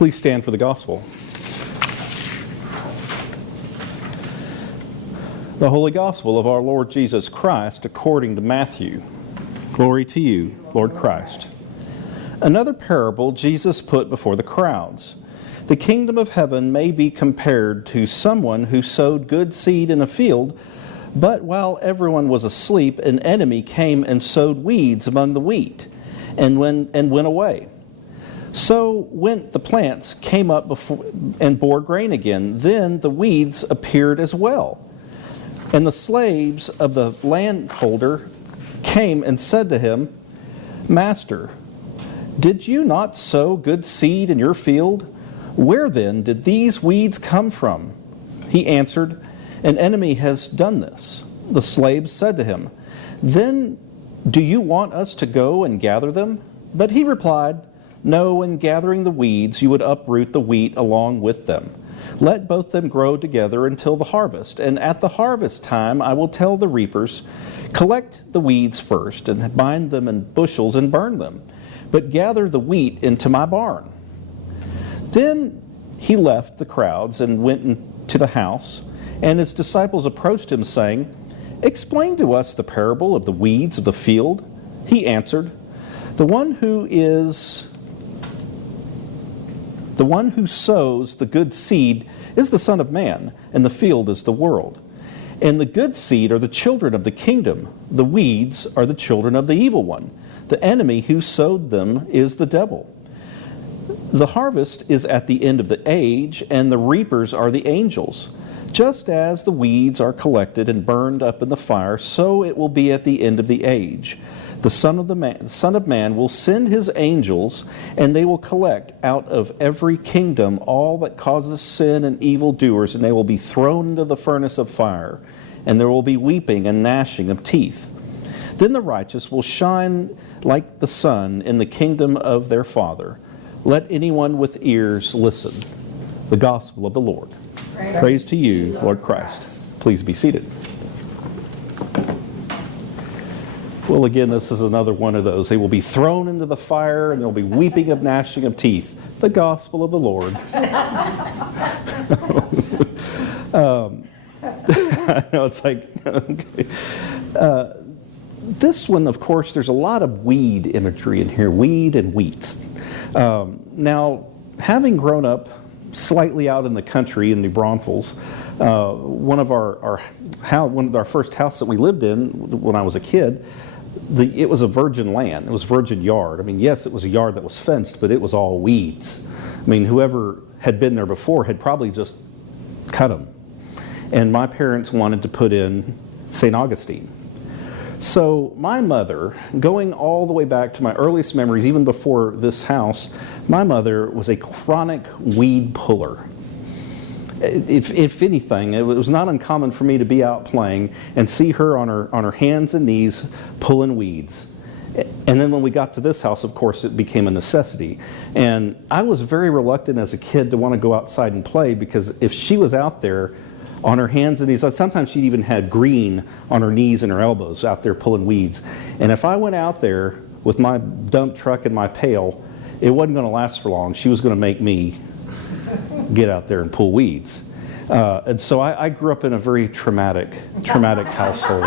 Please stand for the gospel. The Holy Gospel of our Lord Jesus Christ according to Matthew. Glory to you, Lord Christ. Another parable Jesus put before the crowds. The kingdom of heaven may be compared to someone who sowed good seed in a field, but while everyone was asleep, an enemy came and sowed weeds among the wheat and went away. So when the plants came up before and bore grain again, then the weeds appeared as well. And the slaves of the landholder came and said to him, Master, did you not sow good seed in your field? Where then did these weeds come from? He answered, An enemy has done this. The slaves said to him, Then do you want us to go and gather them? But he replied, No, in gathering the weeds, you would uproot the wheat along with them. Let both them grow together until the harvest. And at the harvest time I will tell the reapers, Collect the weeds first, and bind them in bushels and burn them. But gather the wheat into my barn. Then he left the crowds and went into the house, and his disciples approached him, saying, Explain to us the parable of the weeds of the field. He answered, The one who sows the good seed is the Son of Man, and the field is the world. And the good seed are the children of the kingdom. The weeds are the children of the evil one. The enemy who sowed them is the devil. The harvest is at the end of the age, and the reapers are the angels. Just as the weeds are collected and burned up in the fire, so it will be at the end of the age. The Son of Man will send his angels, and they will collect out of every kingdom all that causes sin and evildoers, and they will be thrown into the furnace of fire, and there will be weeping and gnashing of teeth. Then the righteous will shine like the sun in the kingdom of their Father. Let anyone with ears listen. The Gospel of the Lord. Praise to you, Lord Christ. Please be seated. Well, again, this is another one of those. They will be thrown into the fire, and there will be weeping and gnashing of teeth. The Gospel of the Lord. I know, it's like, okay. This one, of course, there's a lot of weed imagery in here. Weed and wheat. Now, having grown up slightly out in the country in New Braunfels, one of our first house that we lived in when I was a kid, it was a virgin land. It was a virgin yard. I mean, yes, it was a yard that was fenced, but it was all weeds. I mean, whoever had been there before had probably just cut them. And my parents wanted to put in St. Augustine. So my mother, going all the way back to my earliest memories, even before this house, my mother was a chronic weed puller. If anything, it was not uncommon for me to be out playing and see her on her hands and knees pulling weeds. And then when we got to this house, of course, it became a necessity. And I was very reluctant as a kid to want to go outside and play, because if she was out there on her hands and knees, sometimes she even had green on her knees and her elbows out there pulling weeds. And if I went out there with my dump truck and my pail, it wasn't going to last for long. She was going to make me get out there and pull weeds. And so I grew up in a very traumatic household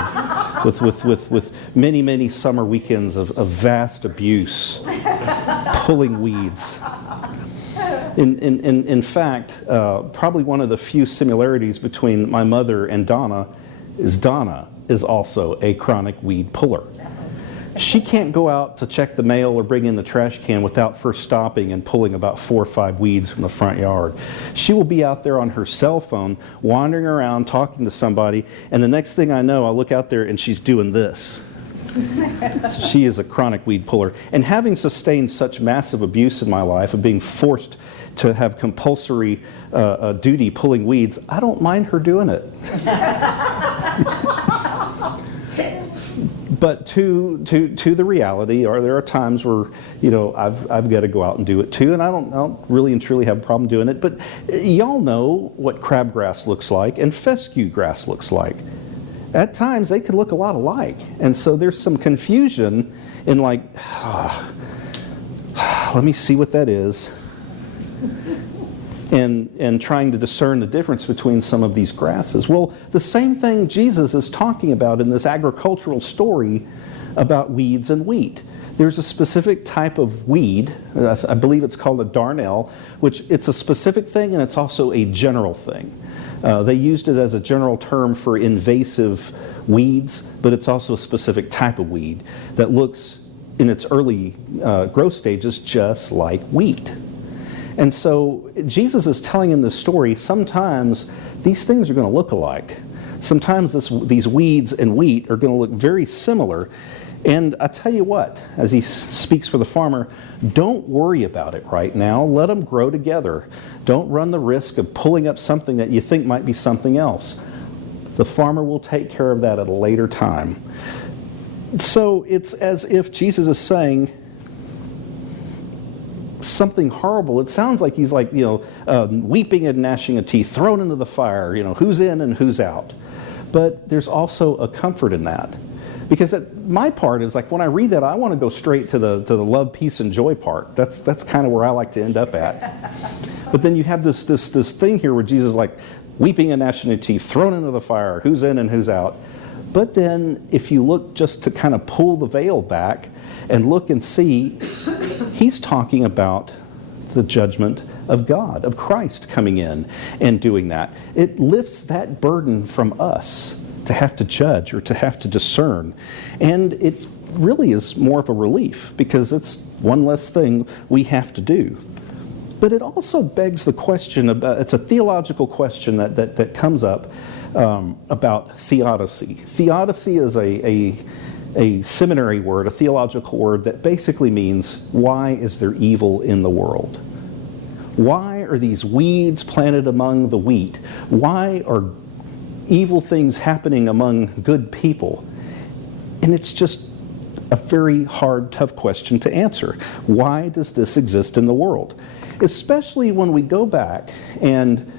with many, many summer weekends of vast abuse, pulling weeds. In fact, probably one of the few similarities between my mother and Donna is also a chronic weed puller. She can't go out to check the mail or bring in the trash can without first stopping and pulling about 4 or 5 weeds from the front yard. She will be out there on her cell phone, wandering around, talking to somebody, and the next thing I know, I look out there and she's doing this. She is a chronic weed puller. And having sustained such massive abuse in my life, of being forced to have compulsory duty pulling weeds, I don't mind her doing it. But to the reality, or there are times where, I've got to go out and do it too, and I don't really and truly have a problem doing it. But y'all know what crabgrass looks like and fescue grass looks like. At times they can look a lot alike, and so there's some confusion in let me see what that is. and trying to discern the difference between some of these grasses. Well, the same thing Jesus is talking about in this agricultural story about weeds and wheat. There's a specific type of weed, I believe it's called a darnel, which it's a specific thing and it's also a general thing. They used it as a general term for invasive weeds, but it's also a specific type of weed that looks in its early growth stages just like wheat. And so Jesus is telling in this story, sometimes these things are going to look alike. Sometimes these weeds and wheat are going to look very similar. And I tell you what, as he speaks for the farmer, don't worry about it right now. Let them grow together. Don't run the risk of pulling up something that you think might be something else. The farmer will take care of that at a later time. So it's as if Jesus is saying something horrible. It sounds like he's like, weeping and gnashing of teeth, thrown into the fire, who's in and who's out. But there's also a comfort in that. Because my part is like, when I read that, I want to go straight to the love, peace, and joy part. That's kind of where I like to end up at. But then you have this thing here where Jesus is like, weeping and gnashing of teeth, thrown into the fire, who's in and who's out. But then if you look just to kind of pull the veil back and look and see, he's talking about the judgment of God, of Christ coming in and doing that. It lifts that burden from us to have to judge or to have to discern. And it really is more of a relief because it's one less thing we have to do. But it also begs the question about, it's a theological question that comes up about theodicy. Theodicy is a seminary word, a theological word that basically means, why is there evil in the world? Why are these weeds planted among the wheat? Why are evil things happening among good people? And it's just a very hard, tough question to answer. Why does this exist in the world? Especially when we go back, and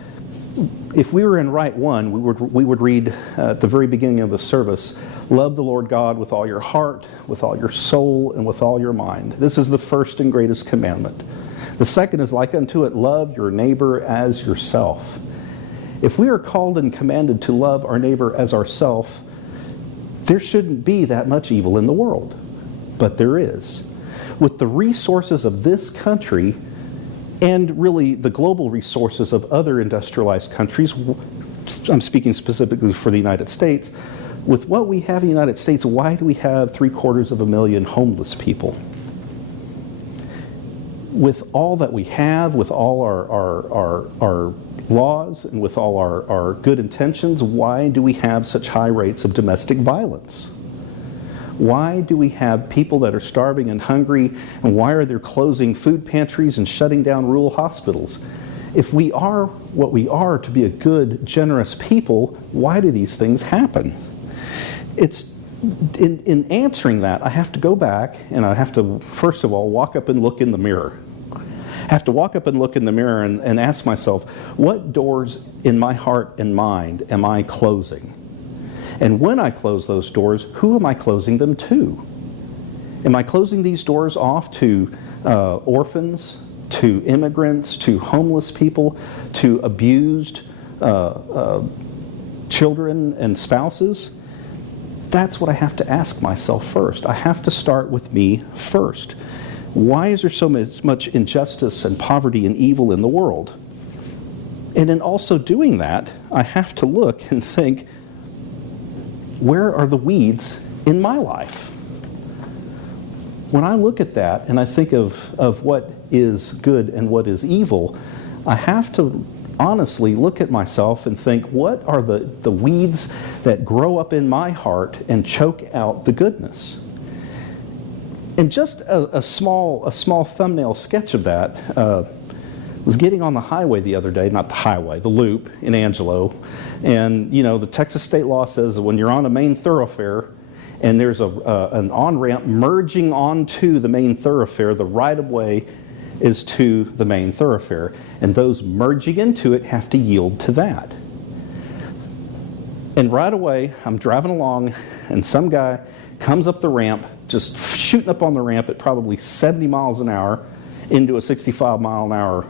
if we were in Rite 1, we would read at the very beginning of the service, love the Lord God with all your heart, with all your soul, and with all your mind. This is the first and greatest commandment. The second is like unto it, love your neighbor as yourself. If we are called and commanded to love our neighbor as ourself, there shouldn't be that much evil in the world. But there is. With the resources of this country, and really the global resources of other industrialized countries, I'm speaking specifically for the United States, with what we have in the United States, why do we have 750,000 homeless people? With all that we have, with all our laws, and with all our good intentions, why do we have such high rates of domestic violence? Why do we have people that are starving and hungry, and why are they closing food pantries and shutting down rural hospitals? If we are what we are to be a good, generous people, why do these things happen? It's in answering that, I have to go back and I have to, first of all, walk up and look in the mirror. I have to walk up and look in the mirror and ask myself, what doors in my heart and mind am I closing? And when I close those doors, who am I closing them to? Am I closing these doors off to orphans, to immigrants, to homeless people, to abused children and spouses? That's what I have to ask myself first. I have to start with me first. Why is there so much injustice and poverty and evil in the world? And in also doing that, I have to look and think, where are the weeds in my life? When I look at that and I think of what is good and what is evil, I have to honestly look at myself and think, what are the weeds that grow up in my heart and choke out the goodness? And just a small thumbnail sketch of that, was getting on the highway the other day, not the highway, the loop in Angelo, and the Texas state law says that when you're on a main thoroughfare and there's an on-ramp merging onto the main thoroughfare, the right-of-way is to the main thoroughfare, and those merging into it have to yield to that. And right away, I'm driving along, and some guy comes up the ramp, just shooting up on the ramp at probably 70 miles an hour into a 65-mile-an-hour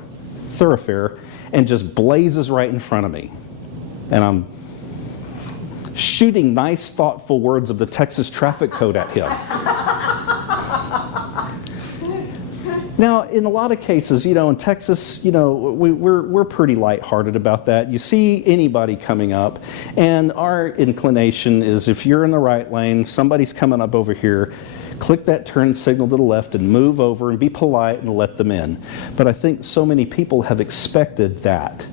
thoroughfare and just blazes right in front of me. And I'm shooting nice, thoughtful words of the Texas traffic code at him. Now, in a lot of cases, in Texas, we're pretty lighthearted about that. You see anybody coming up, and our inclination is if you're in the right lane, somebody's coming up over here, click that turn signal to the left and move over and be polite and let them in. But I think so many people have expected that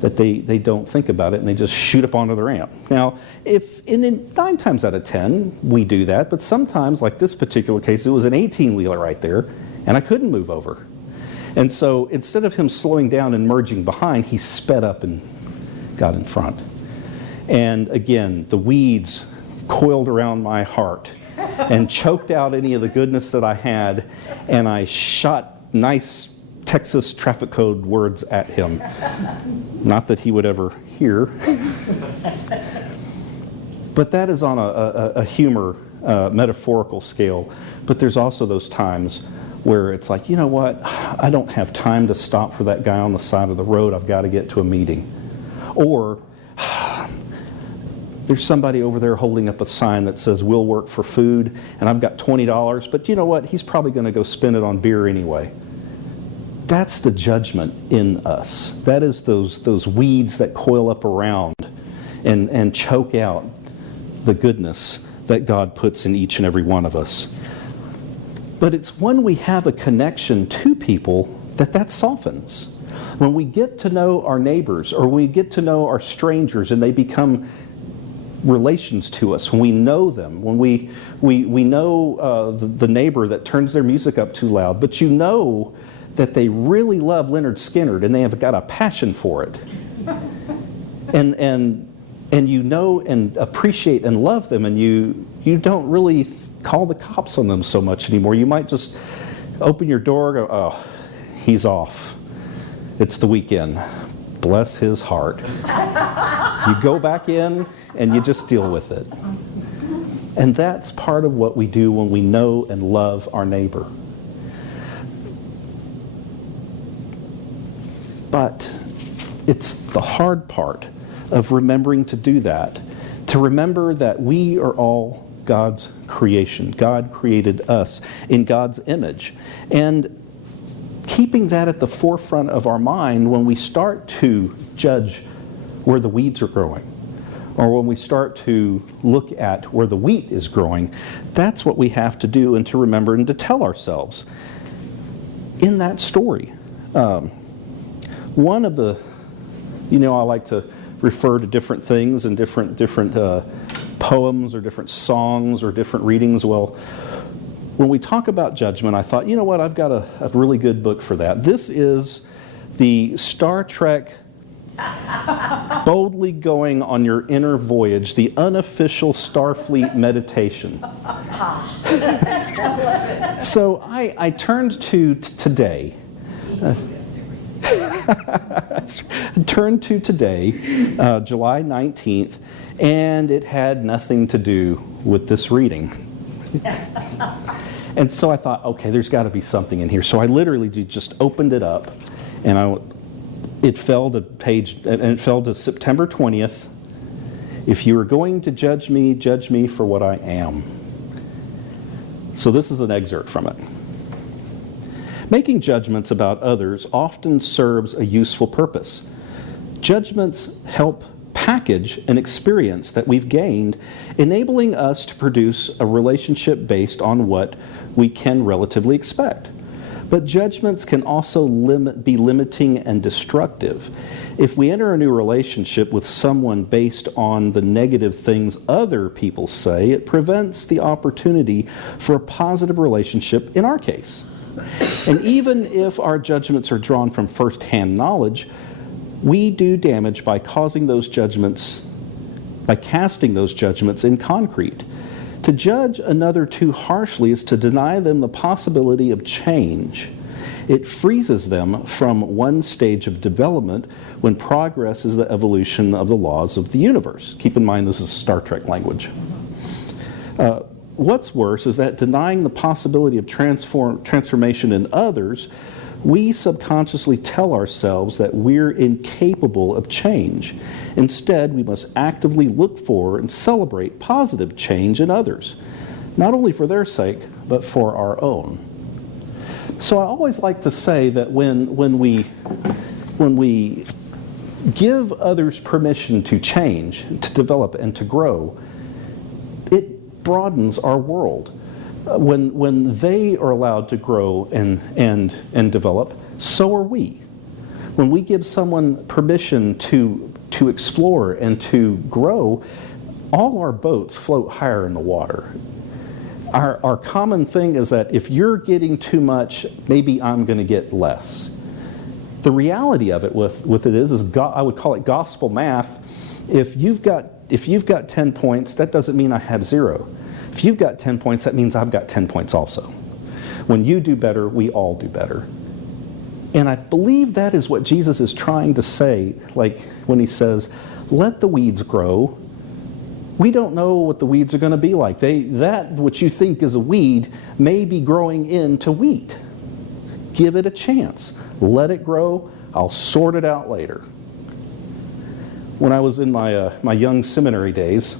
they don't think about it and they just shoot up onto the ramp. Now, in 9 times out of 10, we do that, but sometimes, like this particular case, it was an 18-wheeler right there, and I couldn't move over. And so instead of him slowing down and merging behind, he sped up and got in front. And again, the weeds coiled around my heart and choked out any of the goodness that I had, and I shot nice Texas traffic code words at him. Not that he would ever hear. But that is on a humor, metaphorical scale. But there's also those times where it's like, you know what, I don't have time to stop for that guy on the side of the road. I've got to get to a meeting. Or there's somebody over there holding up a sign that says, we'll work for food, and I've got $20, but you know what, he's probably going to go spend it on beer anyway. That's the judgment in us. That is those weeds that coil up around and choke out the goodness that God puts in each and every one of us. But it's when we have a connection to people that softens. When we get to know our neighbors, or we get to know our strangers and they become relations to us, when we know them, when we know the neighbor that turns their music up too loud, but you know that they really love Leonard Skinner and they have got a passion for it. And you know and appreciate and love them, and you don't really call the cops on them so much anymore. You might just open your door and go, oh, he's off. It's the weekend. Bless his heart. You go back in and you just deal with it. And that's part of what we do when we know and love our neighbor. But it's the hard part of remembering to do that, to remember that we are all God's creation. God created us in God's image. And keeping that at the forefront of our mind when we start to judge where the weeds are growing, or when we start to look at where the wheat is growing, that's what we have to do and to remember and to tell ourselves. In that story, one of the, I like to refer to different things and different poems or different songs or different readings. Well, when we talk about judgment, I thought, you know what, I've got a really good book for that. This is the Star Trek Boldly Going on Your Inner Voyage, the unofficial Starfleet meditation. So I turned to today. Turned to today, July 19th, and it had nothing to do with this reading. And so I thought, okay, there's got to be something in here. So I literally just opened it up, and it fell to September 20th. If you are going to judge me for what I am. So this is an excerpt from it. Making judgments about others often serves a useful purpose. Judgments help package an experience that we've gained, enabling us to produce a relationship based on what we can relatively expect. But judgments can also be limiting and destructive. If we enter a new relationship with someone based on the negative things other people say, it prevents the opportunity for a positive relationship in our case. And even if our judgments are drawn from first-hand knowledge, we do damage by casting those judgments in concrete. To judge another too harshly is to deny them the possibility of change. It freezes them from one stage of development when progress is the evolution of the laws of the universe. Keep in mind this is Star Trek language. What's worse is that denying the possibility of transformation in others we subconsciously tell ourselves that we're incapable of change. Instead, we must actively look for and celebrate positive change in others, not only for their sake, but for our own. So I always like to say that when we give others permission to change, to develop, and to grow, it broadens our world. When they are allowed to grow and develop, so are we. When we give someone permission to explore and to grow, all our boats float higher in the water. Our common thing is that if you're getting too much, maybe I'm going to get less. The reality of it with it is I would call it gospel math. If you've got 10 points, that doesn't mean I have 0. If you've got 10 points, that means I've got 10 points also. When you do better, we all do better. And I believe that is what Jesus is trying to say, like when he says, let the weeds grow. We don't know what the weeds are going to be like. That what you think is a weed may be growing into wheat. Give it a chance. Let it grow. I'll sort it out later. When I was in my young seminary days,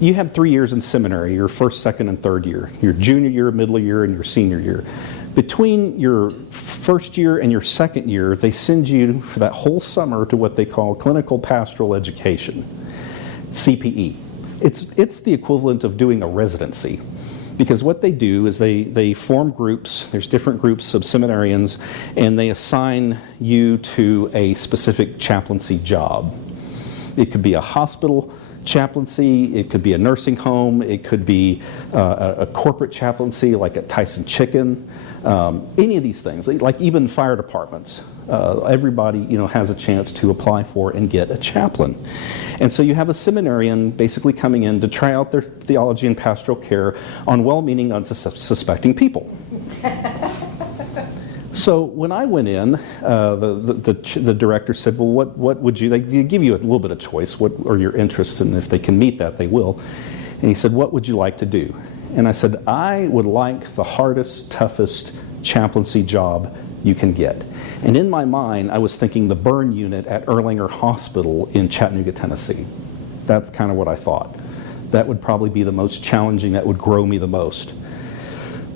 you have 3 years in seminary, your first, second, and third year. Your junior year, middle year, and your senior year. Between your first year and your second year, they send you for that whole summer to what they call clinical pastoral education, CPE. It's the equivalent of doing a residency. Because what they do is they form groups, there's different groups of seminarians, and they assign you to a specific chaplaincy job. It could be a hospital chaplaincy, it could be a nursing home, it could be a corporate chaplaincy like at Tyson Chicken, any of these things, like even fire departments. Everybody has a chance to apply for and get a chaplain. And so you have a seminarian basically coming in to try out their theology and pastoral care on well-meaning, unsuspecting people. So when I went in, the director said, well, what would you, they give you a little bit of choice, what are your interests, and if they can meet that, they will. And he said, what would you like to do? And I said, I would like the hardest, toughest chaplaincy job you can get. And in my mind, I was thinking the burn unit at Erlanger Hospital in Chattanooga, Tennessee. That's kind of what I thought. That would probably be the most challenging, that would grow me the most.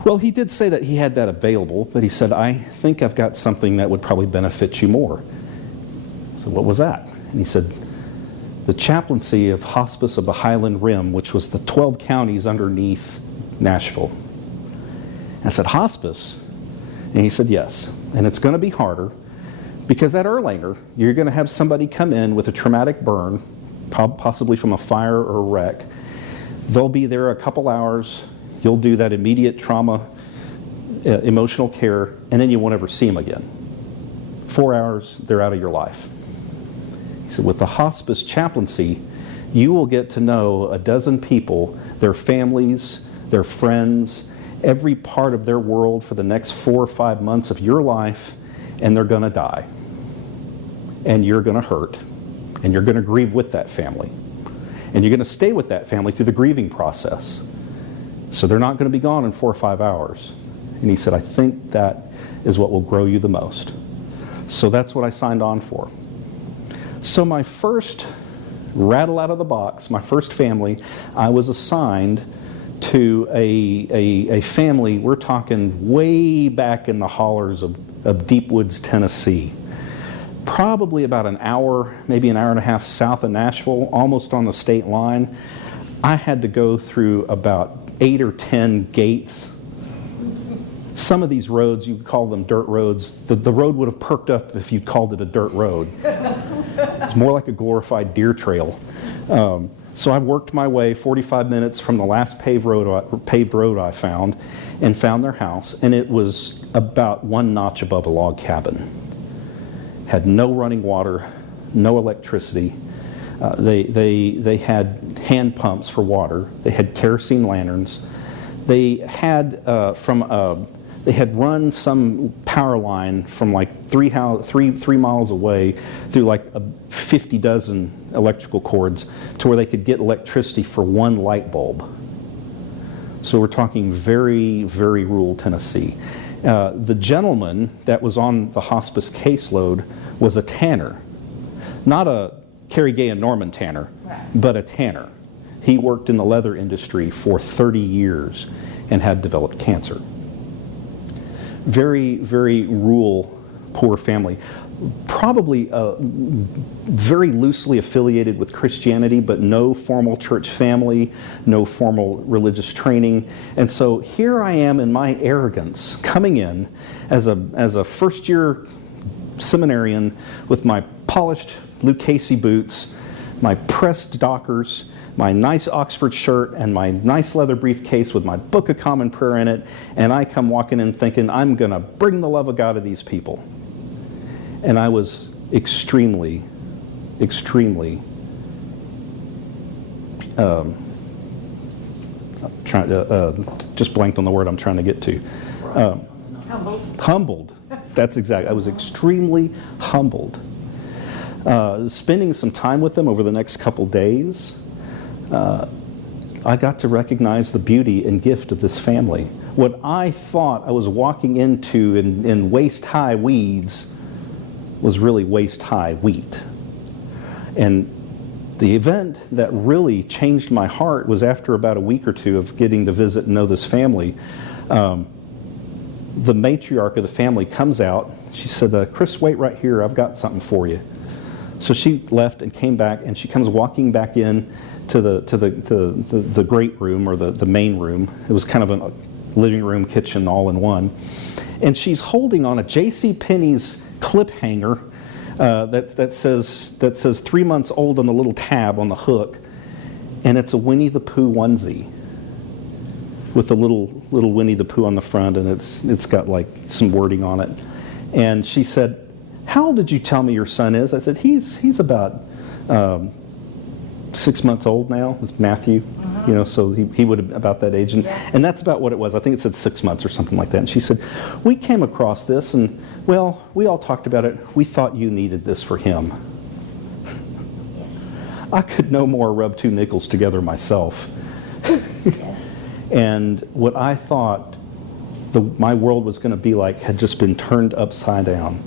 Well, he did say that he had that available, but he said, I think I've got something that would probably benefit you more. So what was that? And he said, the chaplaincy of Hospice of the Highland Rim, which was the 12 counties underneath Nashville. And I said, hospice? And he said, yes. And it's going to be harder because at Erlanger, you're going to have somebody come in with a traumatic burn, possibly from a fire or a wreck. They'll be there a couple hours. You'll do that immediate trauma, emotional care, and then you won't ever see them again. 4 hours, they're out of your life. He said, with the hospice chaplaincy, you will get to know a dozen people, their families, their friends, every part of their world for the next 4 or 5 months of your life, and they're going to die. And you're going to hurt. And you're going to grieve with that family. And you're going to stay with that family through the grieving process. So they're not going to be gone in 4 or 5 hours. And he said, I think that is what will grow you the most. So that's what I signed on for. So my first rattle out of the box, my first family, I was assigned to a family, we're talking way back in the hollers of Deep Woods, Tennessee. Probably about an hour, maybe an hour and a half south of Nashville, almost on the state line. I had to go through about 8 or 10 gates. Some of these roads, you could call them dirt roads. The road would have perked up if you called it a dirt road. It's more like a glorified deer trail. So I worked my way 45 minutes from the last paved road I found, and found their house, and it was about 1 notch above a log cabin. Had no running water, no electricity. They had hand pumps for water. They had kerosene lanterns. They had they had run some power line from like 3 miles away through like 50 dozen electrical cords to where they could get electricity for 1 light bulb. So we're talking very, very rural Tennessee. The gentleman that was on the hospice caseload was a tanner. Not a Carrie Gay and Norman tanner, but a tanner. He worked in the leather industry for 30 years and had developed cancer. Very, very rural, poor family. Probably very loosely affiliated with Christianity, but no formal church family, no formal religious training. And so here I am in my arrogance, coming in as a first-year seminarian with my polished Lucchese boots, my pressed Dockers, my nice Oxford shirt, and my nice leather briefcase with my Book of Common Prayer in it, and I come walking in thinking, I'm going to bring the love of God to these people. And I was extremely just blanked on the word I'm trying to get to. Humbled. That's exactly. I was extremely humbled. Spending some time with them over the next couple days, I got to recognize the beauty and gift of this family. What I thought I was walking into in waist-high weeds was really waist-high wheat. And the event that really changed my heart was after about a week or two of getting to visit and know this family. The matriarch of the family comes out. She said, Chris, wait right here. I've got something for you. So she left and came back, and she comes walking back in to the great room, or the main room. It was kind of a living room, kitchen, all in one. And she's holding on a J.C. Penney's clip hanger that says 3 months old on the little tab on the hook, and it's a Winnie the Pooh onesie with a little Winnie the Pooh on the front, and it's got like some wording on it. And she said, "How old did you tell me your son is?" I said, "He's about 6 months old now. It's Matthew." So he would have about that age, and that's about what it was. I think it said 6 months or something like that. And she said, "We came across this, and well, we all talked about it. We thought you needed this for him." Yes. I could no more rub two nickels together myself. Yes. And what I thought my world was going to be like had just been turned upside down.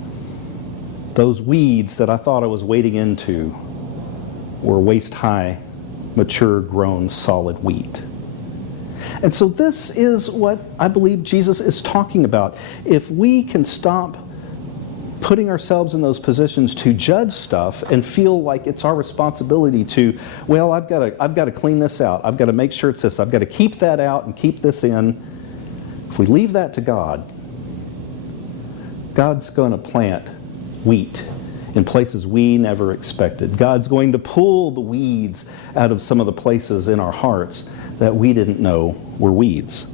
Those weeds that I thought I was wading into were waist-high, mature, grown, solid wheat. And so this is what I believe Jesus is talking about. If we can stop putting ourselves in those positions to judge stuff and feel like it's our responsibility to, well, I've got to clean this out. I've got to make sure it's this. I've got to keep that out and keep this in. If we leave that to God, God's going to plant wheat in places we never expected. God's going to pull the weeds out of some of the places in our hearts that we didn't know were weeds.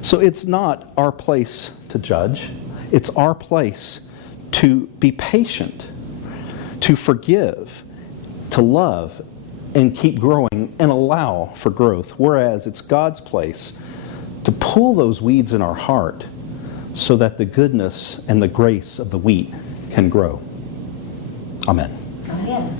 So it's not our place to judge. It's our place to be patient, to forgive, to love, and keep growing and allow for growth. Whereas it's God's place to pull those weeds in our heart so that the goodness and the grace of the wheat can grow. Amen. Amen.